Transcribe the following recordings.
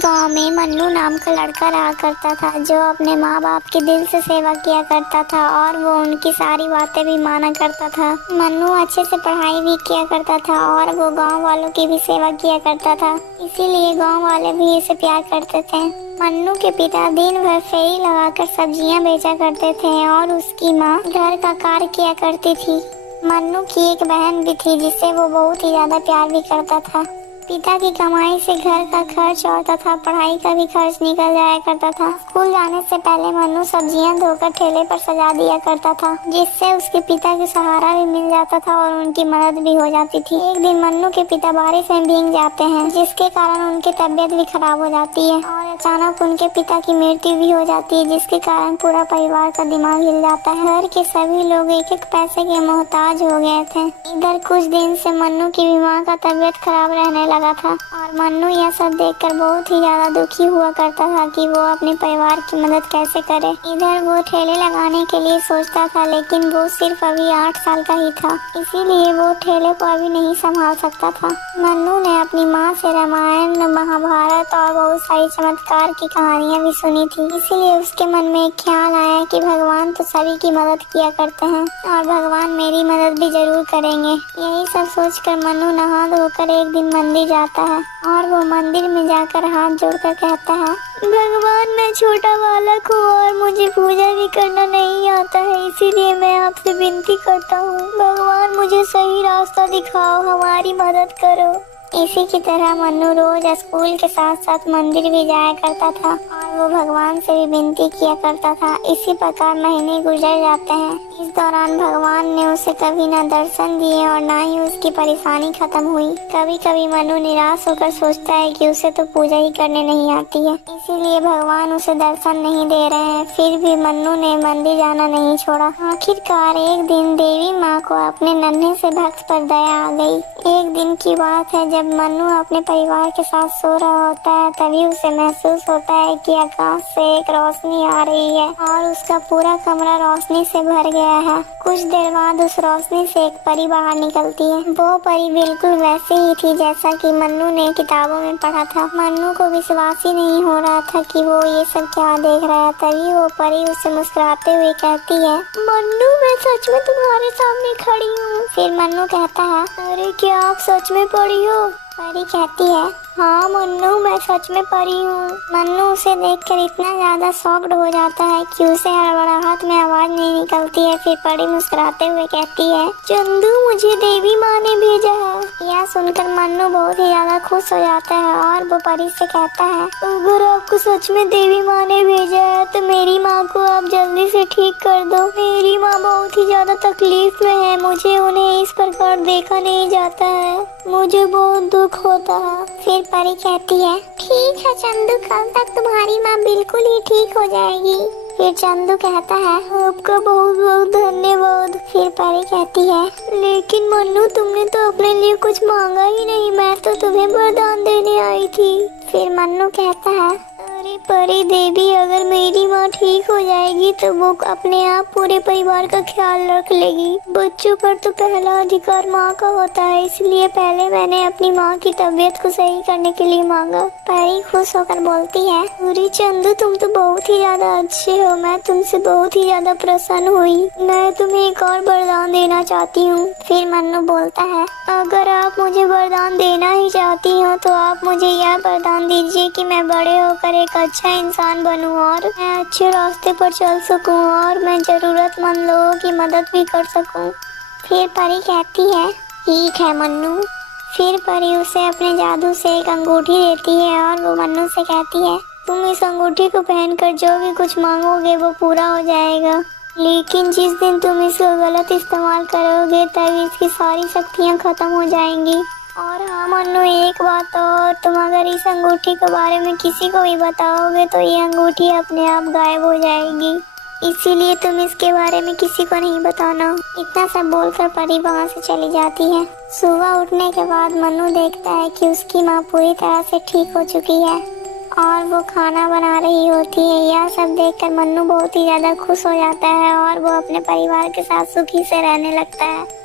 गांव में मन्नू नाम का लड़का रहा करता था जो अपने माँ बाप की दिल से सेवा किया करता था और वो उनकी सारी बातें भी माना करता था। मन्नू अच्छे से पढ़ाई भी किया करता था और वो गांव वालों की भी सेवा किया करता था, इसीलिए गांव वाले भी इसे प्यार करते थे। मन्नू के पिता दिन भर फेरी लगाकर सब्जियां बेचा करते थे और उसकी माँ घर का कार्य किया करती थी। मन्नू की एक बहन भी थी जिससे वो बहुत ही ज्यादा प्यार भी करता था। पिता की कमाई से घर का खर्च और तथा पढ़ाई का भी खर्च निकल जाया करता था। स्कूल जाने से पहले मन्नू सब्जियां धोकर ठेले पर सजा दिया करता था, जिससे उसके पिता के सहारा भी मिल जाता था और उनकी मदद भी हो जाती थी। एक दिन मन्नू के पिता बारिश में भीग जाते हैं, जिसके कारण उनकी तबीयत भी खराब हो जाती है और अचानक उनके पिता की मृत्यु भी हो जाती है, जिसके कारण पूरा परिवार का दिमाग हिल जाता है। घर के सभी लोग एक एक पैसे के मोहताज हो गए थे। इधर कुछ दिन से मन्नू की भी माँ का तबीयत खराब रहने लगा था और मन्नू यह सब देखकर बहुत ही ज्यादा दुखी हुआ करता था कि वो अपने परिवार की मदद कैसे करे। इधर वो ठेले लगाने के लिए सोचता था, लेकिन वो सिर्फ अभी 8 साल का ही था, इसीलिए वो ठेले को अभी नहीं संभाल सकता था। मन्नू ने अपनी माँ से रामायण, महाभारत और बहुत सारी चमत्कार की कहानियाँ भी सुनी थी, इसीलिए उसके मन में एक ख्याल आया कि भगवान तो सभी की मदद किया करते हैं और भगवान मेरी मदद भी जरूर करेंगे। यही सब सोचकर मन्नू नहा धोकर एक दिन मंदिर जाता है और वो मंदिर में जाकर हाथ जोड़कर कहता है, भगवान मैं छोटा बालक हूँ और मुझे पूजा भी करना नहीं आता है, इसीलिए मैं आपसे विनती करता हूँ, भगवान मुझे सही रास्ता दिखाओ, हमारी मदद करो। इसी की तरह मन्नू रोज स्कूल के साथ साथ मंदिर भी जाया करता था और वो भगवान से भी विनती किया करता था। इसी प्रकार महीने गुजर जाते हैं। इस दौरान भगवान ने उसे कभी न दर्शन दिए और न ही उसकी परेशानी खत्म हुई। कभी कभी मन्नू निराश होकर सोचता है कि उसे तो पूजा ही करने नहीं आती है, इसीलिए भगवान उसे दर्शन नहीं दे रहे हैं। फिर भी मन्नू ने मंदिर जाना नहीं छोड़ा। आखिरकार एक दिन देवी माँ को अपने नन्हे से भक्त पर दया आ गई। एक दिन की बात है, जब मन्नू अपने परिवार के साथ सो रहा होता है, तभी उसे महसूस होता है कि आकाश से एक रोशनी आ रही है और उसका पूरा कमरा रोशनी से भर गया है। कुछ देर बाद उस रोशनी से एक परी बाहर निकलती है। वो परी बिल्कुल वैसे ही थी जैसा कि मन्नू ने किताबों में पढ़ा था। मन्नू को विश्वास ही नहीं हो रहा था कि वो ये सब क्या देख रहा है। तभी वो परी उसे मुस्कुराते हुए कहती है, मन्नू मैं सच में तुम्हारे सामने खड़ी हूँ। फिर मन्नू कहता है, अरे क्या आप सच में परी हो? परी कहती है, हाँ मन्नू मैं सच में परी हूँ। मन्नू उसे देखकर इतना ज्यादा शॉक्ड हो जाता है कि उसे हड़बड़ाहट में आवाज नहीं निकलती है। फिर परी मुस्कुराते हुए कहती है, चंदू मुझे देवी माँ ने भेजा है। यह सुनकर मन्नू बहुत ही ज्यादा खुश हो जाता है और वो परी से कहता है, अगर आपको सच में देवी माँ ने भेजा है तो मेरी माँ को आप जल्दी से ठीक कर दो। मेरी माँ बहुत ही ज्यादा तकलीफ में है, मुझे उन्हें इस प्रकार देखा नहीं जाता है, मुझे बहुत दुख होता है। फिर परी कहती है, ठीक है चंदू, कल तक तुम्हारी माँ बिल्कुल ही ठीक हो जाएगी। फिर चंदू कहता है, आपका बहुत बहुत धन्यवाद। फिर परी कहती है, लेकिन मन्नू तुमने तो अपने लिए कुछ मांगा ही नहीं, मैं तो तुम्हें वरदान देने आई थी। फिर मन्नू कहता है, अरे परी देवी, अगर मेरी माँ ठीक हो जाएगी तो वो अपने आप पूरे परिवार का ख्याल रख लेगी। बच्चों पर तो पहला अधिकार माँ का होता है, इसलिए पहले मैंने अपनी माँ की तबीयत को सही करने के लिए मांगा। परी खुश होकर बोलती है, अरे चंदू तुम तो बहुत ही ज्यादा अच्छे हो, मैं तुमसे बहुत ही ज्यादा प्रसन्न हुई, मैं तुम्हें एक और वरदान देना चाहती हूँ। फिर मन्नू बोलता है, अगर आप मुझे वरदान देना ही चाहती हो तो आप मुझे यह वरदान दीजिए कि मैं बड़े होकर एक अच्छा इंसान बनूं और मैं अच्छे रास्ते पर चल सकूं और मैं जरूरतमंद लोगों की मदद भी कर सकूं। फिर परी कहती है, ठीक है मन्नू। फिर परी उसे अपने जादू से एक अंगूठी देती है और वो मन्नू से कहती है, तुम इस अंगूठी को पहनकर जो भी कुछ मांगोगे वो पूरा हो जाएगा, लेकिन जिस दिन तुम इसका गलत इस्तेमाल करोगे तब इसकी सारी शक्तियाँ खत्म हो जाएंगी। और हाँ मन्नू, एक बात और, तुम अगर इस अंगूठी के बारे में किसी को भी बताओगे तो ये अंगूठी अपने आप गायब हो जाएगी, इसीलिए तुम इसके बारे में किसी को नहीं बताना। इतना सब बोलकर परी वहाँ से चली जाती है। सुबह उठने के बाद मन्नू देखता है कि उसकी माँ पूरी तरह से ठीक हो चुकी है और वो खाना बना रही होती है। यह सब देखकर मन्नू बहुत ही ज्यादा खुश हो जाता है और वो अपने परिवार के साथ सुखी से रहने लगता है।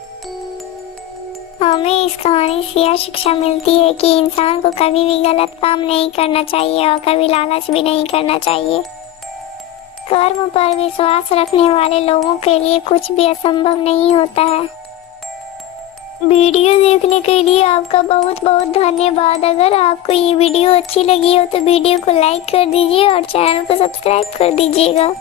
हमें इस कहानी से यह शिक्षा मिलती है कि इंसान को कभी भी गलत काम नहीं करना चाहिए और कभी लालच भी नहीं करना चाहिए। कर्म पर विश्वास रखने वाले लोगों के लिए कुछ भी असंभव नहीं होता है। वीडियो देखने के लिए आपका बहुत बहुत धन्यवाद। अगर आपको ये वीडियो अच्छी लगी हो तो वीडियो को लाइक कर दीजिए और चैनल को सब्सक्राइब कर दीजिएगा।